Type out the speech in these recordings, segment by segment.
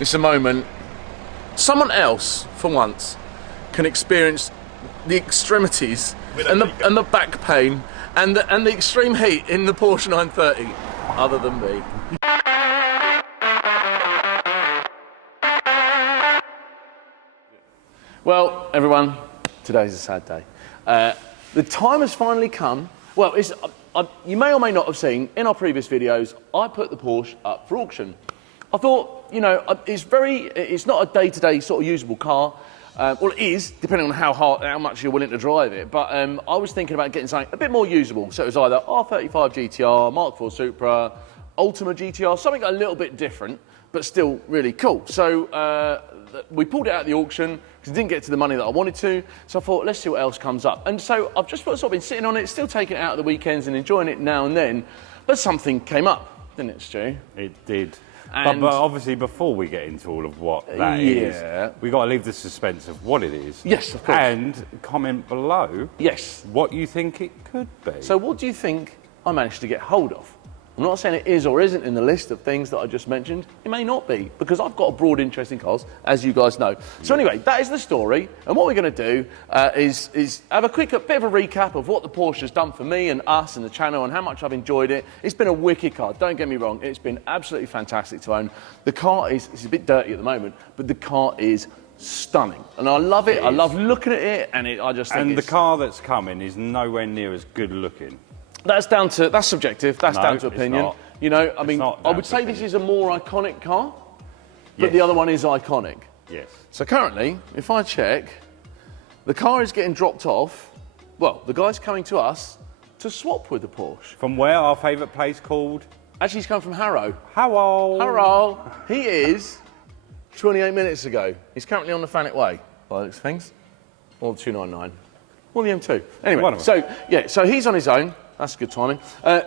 It's a moment someone else, for once, can experience the extremities and the back pain and the extreme heat in the Porsche 930, other than me. Well, everyone, today's a sad day. The time has finally come. Well, you may or may not have seen in our previous videos, I put the Porsche up for auction. I thought, you know, it's not a day-to-day sort of usable car. Well, it is, depending on how much you're willing to drive it. But I was thinking about getting something a bit more usable. So it was either R35 GTR, Mark IV Supra, Ultima GTR, something a little bit different, but still really cool. So we pulled it out of the auction because it didn't get to the money that I wanted to. So I thought, let's see what else comes up. And so I've just sort of been sitting on it, still taking it out at the weekends and enjoying it now and then. But something came up, didn't it, Stu? It did. But obviously, before we get into all of what that is, we've got to leave the suspense of what it is. Yes, of course. And comment below what you think it could be. So what do you think I managed to get hold of? I'm not saying it is or isn't in the list of things that I just mentioned. It may not be, because I've got a broad interest in cars, as you guys know. So anyway, that is the story. And what we're going to do is have a bit of a recap of what the Porsche has done for me and us and the channel and how much I've enjoyed it. It's been a wicked car, don't get me wrong. It's been absolutely fantastic to own. The car it's a bit dirty at the moment, but the car is stunning. And I love it. I love looking at it, and I just think the car that's coming is nowhere near as good looking. That's subjective, that's down to opinion. It's not. You know, I mean, I would say this is a more iconic car, but the other one is iconic. Yes. So currently, if I check, the car is getting dropped off. Well, the guy's coming to us to swap with the Porsche. From where? Our favourite place called? Actually, he's coming from Harrow. Harrow. He is 28 minutes ago. He's currently on the Thanet Way, by those things. Or the 299. Or the M2. Anyway, so he's on his own. That's good timing.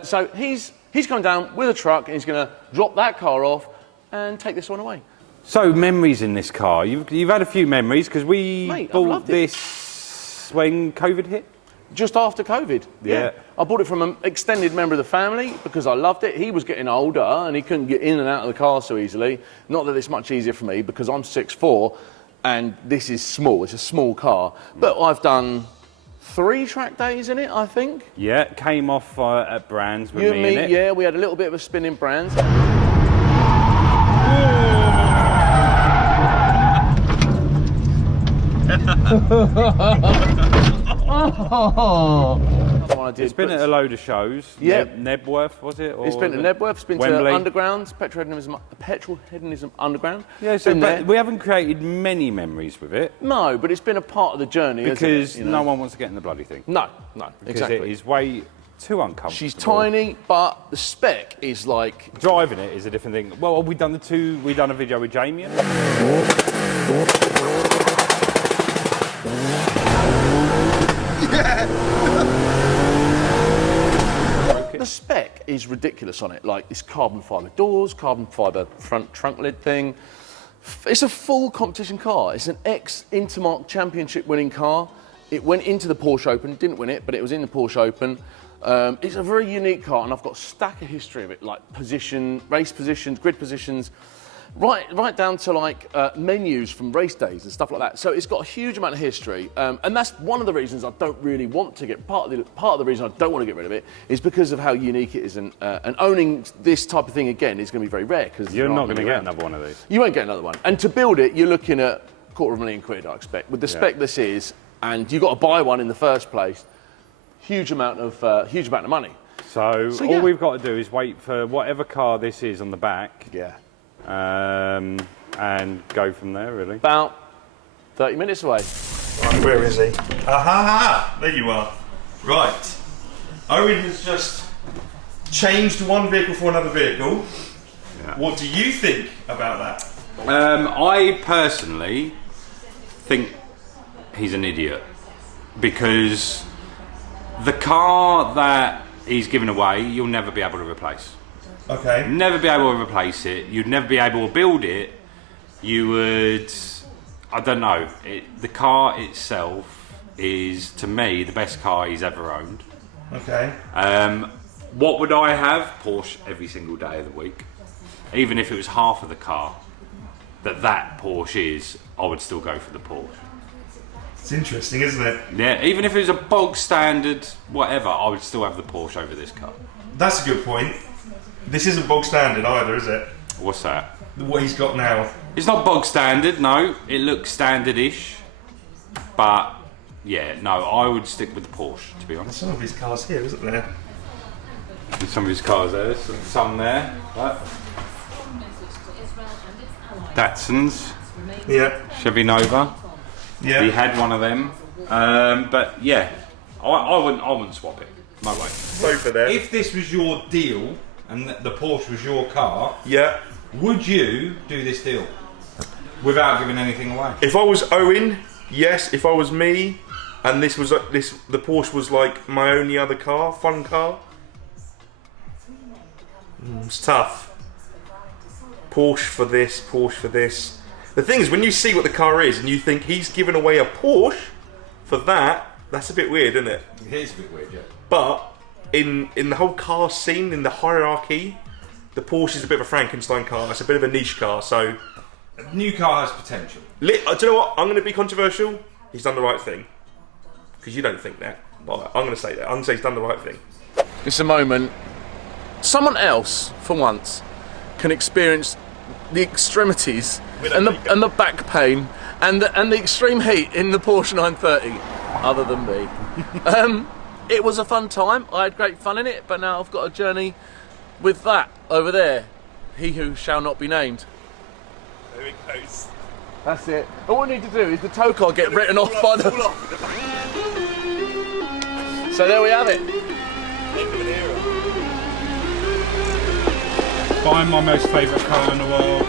So he's coming down with a truck and he's going to drop that car off and take this one away. So memories in this car. You've had a few memories because we bought this when COVID hit. Just after COVID. Yeah. I bought it from an extended member of the family because I loved it. He was getting older and he couldn't get in and out of the car so easily. Not that it's much easier for me because I'm 6'4" and this is small. It's a small car. But I've done 3 track days in it, I think. Yeah, came off at Brands with me and me. Yeah, we had a little bit of a spin in Brands. It's been at a load of shows. Yeah. Nebworth, was it? Or it's been to Nebworth, it's been Wembley. To Underground, Petrol Hedonism Underground. Yeah, so we haven't created many memories with it. No, but it's been a part of the journey, because isn't it? No one wants to get in the bloody thing. No, exactly. It is way too uncomfortable. She's tiny, but the spec is like... Driving it is a different thing. Well, we done a video with Jamie. The spec is ridiculous on it. Like, it's carbon fibre doors, carbon fibre front trunk lid thing. It's a full competition car. It's an ex-Intermark Championship winning car. It went into the Porsche Open, didn't win it, but it was in the Porsche Open. It's a very unique car, and I've got a stack of history of it, like race positions, grid positions, right down to like menus from race days and stuff like that. So it's got a huge amount of history, and that's one of the reasons I don't really want to get. Part of the reason I don't want to get rid of it is because of how unique it is, and owning this type of thing again is going to be very rare. Because you're not going to get another one of these. You won't get another one, and to build it, you're looking at £250,000, I expect, with the spec this is, and you've got to buy one in the first place. Huge amount of money. So all we've got to do is wait for whatever car this is on the back. Yeah. And go from there, really. About 30 minutes away. Right, where is he? Aha! There you are. Right. Owen has just changed one vehicle for another vehicle. Yeah. What do you think about that? I personally think he's an idiot, because the car that he's given away, you'll never be able to replace. Okay. Never be able to replace it. You'd never be able to build it. You would... I don't know. The car itself is, to me, the best car he's ever owned. Okay. What would I have? Porsche every single day of the week. Even if it was half of the car. that Porsche is, I would still go for the Porsche. It's interesting, isn't it? Yeah, even if it was a bog standard whatever, I would still have the Porsche over this car. That's a good point. This isn't bog standard either, is it? What's that? What he's got now. It's not bog standard, no. It looks standard-ish. But, yeah, no, I would stick with the Porsche, to be honest. Some of his cars here, isn't there? There's some of his cars there, some there. Right. Datsuns. Yeah. Chevy Nova. Yeah. He had one of them. But, yeah, I wouldn't swap it. No way. Both of them. If this was your deal, and the Porsche was your car, Yeah. would you do this deal without giving anything away? If I was Owen, yes. If I was me, and the Porsche was like my only other car, fun car. It's tough. Porsche for this, Porsche for this. The thing is, when you see what the car is, and you think he's given away a Porsche for that, that's a bit weird, isn't it? It is a bit weird, yeah. But in the whole car scene, in the hierarchy, the Porsche is a bit of a Frankenstein car. It's a bit of a niche car. So, A new car has potential. do you know what? I'm going to be controversial. He's done the right thing. Because you don't think that. But I'm going to say that. I'm going to say he's done the right thing. It's a moment. Someone else, for once, can experience the extremities and the back pain and the extreme heat in the Porsche 930, other than me. It was a fun time. I had great fun in it, but now I've got a journey with that over there. He who shall not be named. There it goes. That's it. All we need to do is the tow car get written off by the... So there we have it. End of an era. Buying my most favourite car in the world.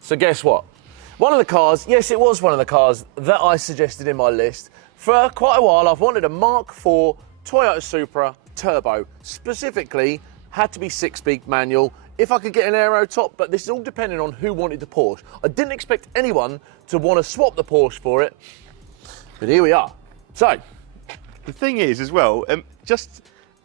So guess what? One of the cars, yes, it was one of the cars that I suggested in my list. For quite a while, I've wanted a Mark IV Toyota Supra Turbo. Specifically, had to be 6-speed manual. If I could get an aero top, but this is all depending on who wanted the Porsche. I didn't expect anyone to want to swap the Porsche for it, but here we are. So, The thing is, as well, just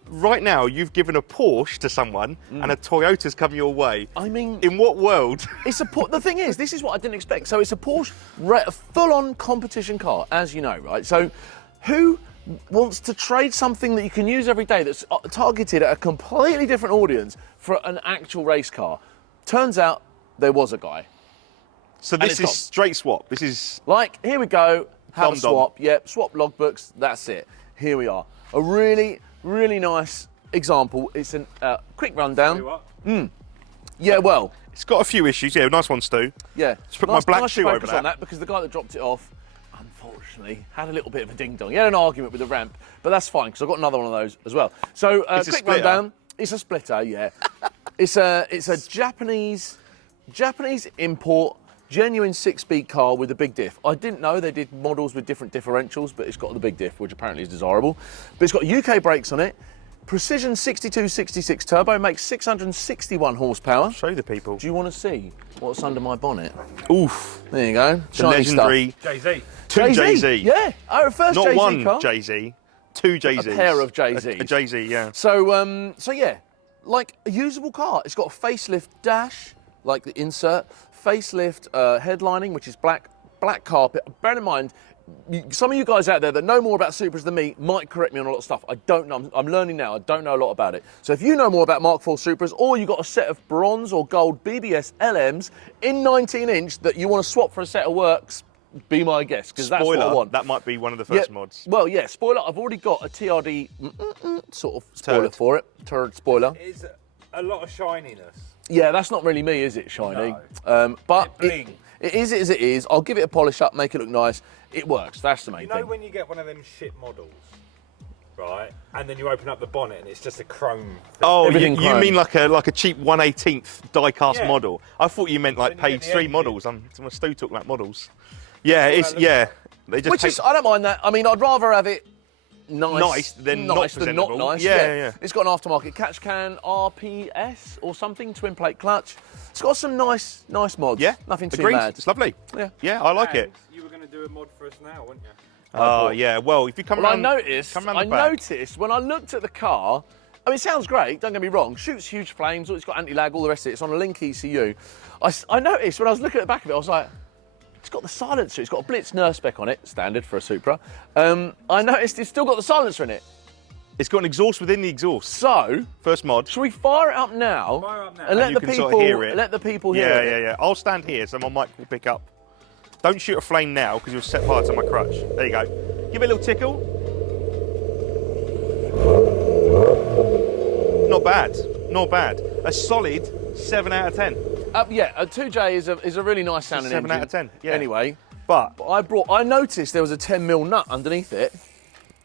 right now, you've given a Porsche to someone and a Toyota's come your way. I mean... In what world? It's a the thing is, this is what I didn't expect. So it's a Porsche, a full-on competition car, as you know, right? So who wants to trade something that you can use every day that's targeted at a completely different audience for an actual race car? Turns out there was a guy. So this is straight swap. This is... Like, here we go, have Dom a swap. Yep, swap logbooks, that's it. Here we are. A really, really nice example. It's a quick rundown. Yeah, well... It's got a few issues. Yeah, nice one, Stu. Yeah. Let's put my black shoe over on that because the guy that dropped it off, unfortunately, had a little bit of a ding-dong. He had an argument with the ramp, but that's fine because I've got another one of those as well. So, quick rundown. It's a splitter, yeah. It's a Japanese import, genuine 6-speed car with a big diff. I didn't know they did models with different differentials, but it's got the big diff, which apparently is desirable. But it's got UK brakes on it. Precision 6266 turbo, makes 661 horsepower. Show the people. Do you want to see what's under my bonnet? Oof. There you go. The legendary Jay-Z. Two Jay-Z. Yeah, our first Not Jay-Z one car. Jay-Z, two Jay-Z's. A pair of Jay-Z's. A Jay-Z, yeah. So, yeah, like a usable car. It's got a facelift dash, like the insert, facelift headlining, which is black carpet. Bear in mind, some of you guys out there that know more about Supras than me might correct me on a lot of stuff. I don't know. I'm learning now. I don't know a lot about it. So if you know more about Mark IV Supras, or you got a set of bronze or gold BBS LMs in 19-inch that you want to swap for a set of works, be my guest, because that's what I want. That might be one of the first mods. Well, yeah, spoiler. I've already got a TRD sort of spoiler for it. Turd spoiler. It is a lot of shininess. Yeah, that's not really me, is it, shiny? No. But Bling. It is as it is. I'll give it a polish up, make it look nice. It works. That's the main thing. You know when you get one of them shit models, right? And then you open up the bonnet and it's just a chrome thing. Oh, Everything you chrome. mean like a cheap 1/18th die-cast Yeah. model? I thought you meant like Then you get page the 3 engine. models. I'm still talking about models. Yeah, it's yeah. They just Which is, I don't mind that. I mean, I'd rather have it Nice than not nice than not presentable. nice. Yeah. It's got an aftermarket catch can, RPS or something, twin plate clutch. It's got some nice mods. Yeah, Nothing too agreed. bad. It's lovely. Yeah. Yeah, I like it. And you were going to do a mod for us now, weren't you? Oh yeah. Well, if you come Well, I around, noticed come around the back. when I looked at the car, I mean, it sounds great, don't get me wrong, shoots huge flames, it's got anti-lag, all the rest of it, it's on a Link ECU. I noticed when I was looking at the back of it, I was like, it's got the silencer, it's got a Blitz nerve spec on it, standard for a Supra. I noticed it's still got the silencer in it. It's got an exhaust within the exhaust. So, First mod. shall we fire it up now? Fire up now. And let you the can people sort of hear it. let the people hear it. Yeah. I'll stand here so my mic will pick up. Don't shoot a flame now because you'll set fire to my crutch. There you go. Give it a little tickle. Not bad. Not bad. A solid 7 out of 10. Yeah, a 2J is a really nice sounding 7 engine. out of 10. Yeah. Anyway, But I noticed there was a 10mm nut underneath it.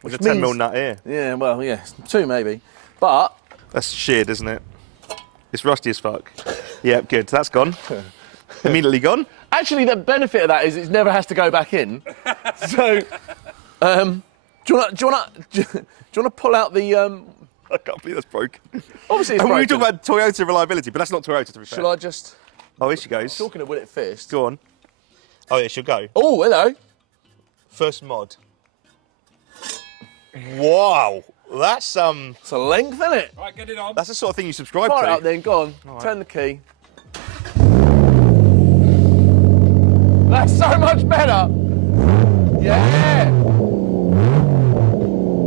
there's a 10mm nut here. Yeah, well, yeah, 2 maybe. But That's sheared, isn't it? It's rusty as fuck. Yeah, good. That's gone. Immediately gone. actually, the benefit of that is it never has to go back in. So, do you want to pull out the? I can't believe that's broken. Obviously, it's And we broken. talk about Toyota reliability, but that's not Toyota to be fair. Shall I just? Oh, here she goes. Talking of will it fist? Go on. Oh, yeah, she'll go. Oh, hello. First mod. Wow. That's It's a length, isn't it? Right, get it on. That's the sort of thing you subscribe Fire to. it up then. Go on. Turn the key. That's so much better. Yeah.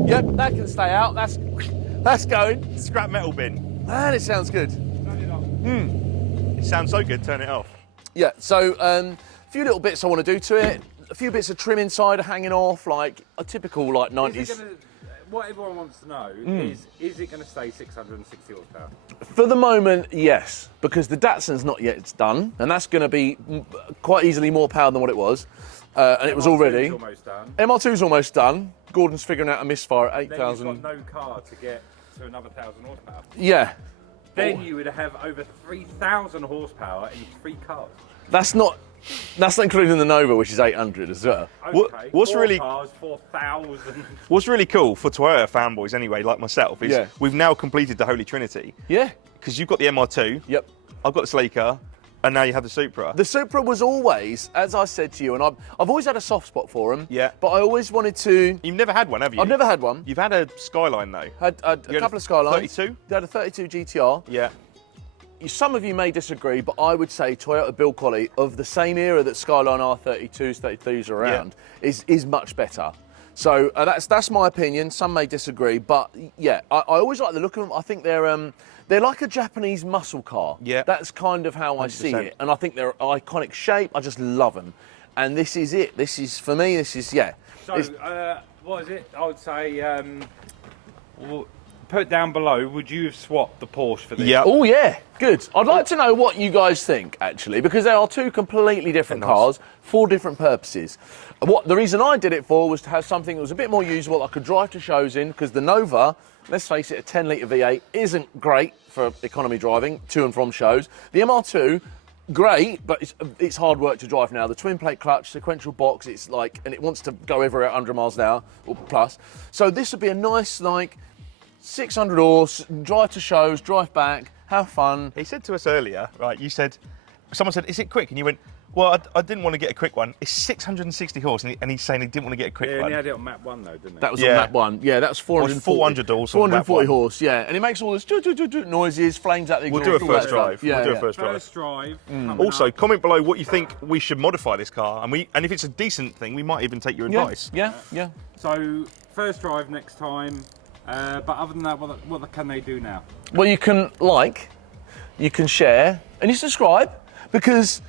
Yep, that can stay out. That's going. Scrap metal bin. Man, it sounds good. Turn it on. It sounds so good. Turn it off. Yeah. So, a few little bits I want to do to it. A few bits of trim inside are hanging off, like a typical like 90s. What everyone wants to know is it going to stay 660 horsepower? For the moment, yes, because the Datsun's not yet done, and that's going to be quite easily more power than what it was, and it was already. MR2's almost done. MR2's almost done. Gordon's figuring out a misfire at Then 8,000. you've got no car to get to another 1,000 horsepower. Yeah, Then you would have over 3,000 horsepower in 3 cars. that's not including the Nova, which is 800 as well. Okay, what's 4 really- cars, 4,000. What's really cool for Toyota fanboys, anyway, like myself, is Yeah. we've now completed the Holy Trinity. Yeah. Because you've got the MR2, Yep. I've got the Slaker, and now you have the Supra. The Supra was always, as I said to you, and I've always had a soft spot for them. Yeah. But I always wanted to. You've never had one, have you? I've never had one. You've had a Skyline, though. Had a You had couple of Skylines. 32? They had a 32 GTR. Yeah. Some of you may disagree, but I would say Toyota build quality of the same era that Skyline R32s, 32s are around is much better. So that's my opinion. Some may disagree, but yeah, I always like the look of them. I think they're like a Japanese muscle car. Yeah. That's kind of how I see 100%. it, and I think they're iconic shape. I just love them, and this is it. This is for me. This is yeah. So, what is it? I would say, put down below, would you have swapped the Porsche for this? Yeah. Oh yeah, good. I'd like to know what you guys think actually, because they are two completely different Nice. cars for different purposes. What the reason I did it for was to have something that was a bit more usable that I could drive to shows in, because the Nova, let's face it, a 10-litre V8 isn't great for economy driving to and from shows. The MR2, great, but it's hard work to drive now. The twin plate clutch, sequential box, it's like, and it wants to go everywhere at 100 miles an hour or plus. So this would be a nice like 600 horse, drive to shows, drive back, have fun. He said to us earlier, right, someone said, is it quick? And you went, well, I didn't want to get a quick one. It's 660 horse, and he's saying he didn't want to get a quick Yeah, and one. they had it on map 1 though, didn't they? That was Yeah. on that one. Yeah, that's 440. 400 horse on 440 that one. horse, yeah. And it makes all this noises, flames out the We'll exhaust. do a all first that stuff. drive. Yeah, We'll do yeah. a first drive. First drive. coming Also, up. comment below what you think we should modify this car, and if it's a decent thing, we might even take your Yeah, advice. yeah, yeah. So, first drive next time. But other than that, what can they do now? Well, you can like, you can share, and you subscribe, because,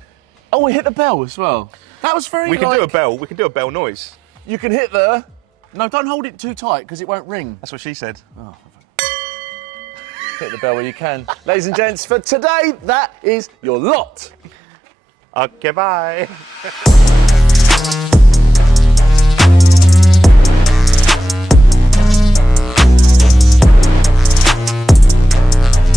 oh, we hit the bell as well. That was very We can like, do a bell. We can do a bell noise. You can hit the, no, don't hold it too tight, because it won't ring. That's what she said. Hit the bell where you can. Ladies and gents, for today, that is your lot. Okay, bye.